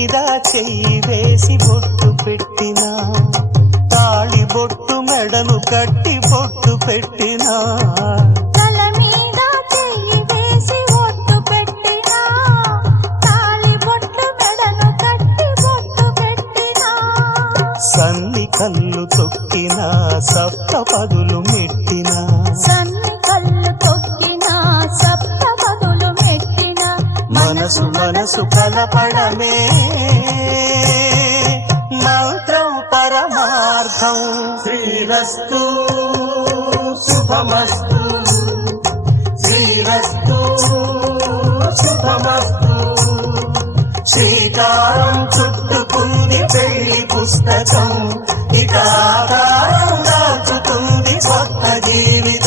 మీద చెయ్యి వేసి బొట్టు పెట్టినా, తాళి బొట్టు మెడను కట్టి బొట్టు పెట్టినా, తల మీద చెయ్యి వేసి బొట్టు పెట్టినా, తాళి బొట్టు మెడను కట్టి బొట్టు పెట్టినా, సన్ని కళ్ళు తొక్కినా సప్త పదులు మెట్టినా, సన్ని కళ్ళు తొక్కినా సప్త పదులు మెట్టినా, మనసు మనసు కలపడమే మంత్రం పరమార్థం. శ్రీరస్తు శుభమస్తు, శ్రీరస్తు శుభమస్తు. శ్రీకారం చుట్టుకుంది పెళ్లి పుస్తకం, ఇక ఆకారం దాచుతుంది కొత్త జీవితం.